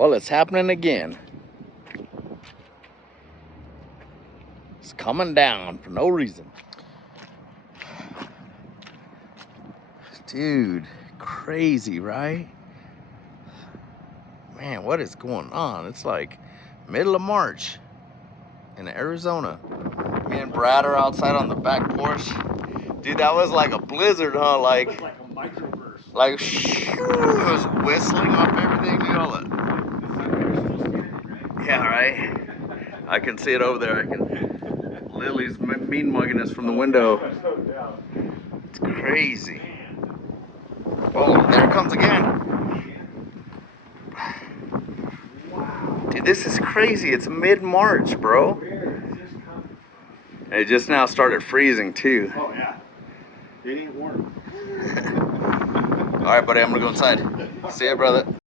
Well, it's happening again. It's coming down for no reason. Dude, crazy, right? Man, what is going on? It's like middle of March in Arizona. Me and Brad are outside on the back porch. Dude, that was like a blizzard, huh? Like a microburst. Like, shoo, it was whistling up everything. You know, yeah, right? I can see it over there. Lily's mean mugging us from the window. It's crazy. Oh, there it comes again. Dude, this is crazy. It's mid-March, bro. And it just now started freezing, too. Oh, yeah. It ain't warm. All right, buddy, I'm gonna go inside. See ya, brother.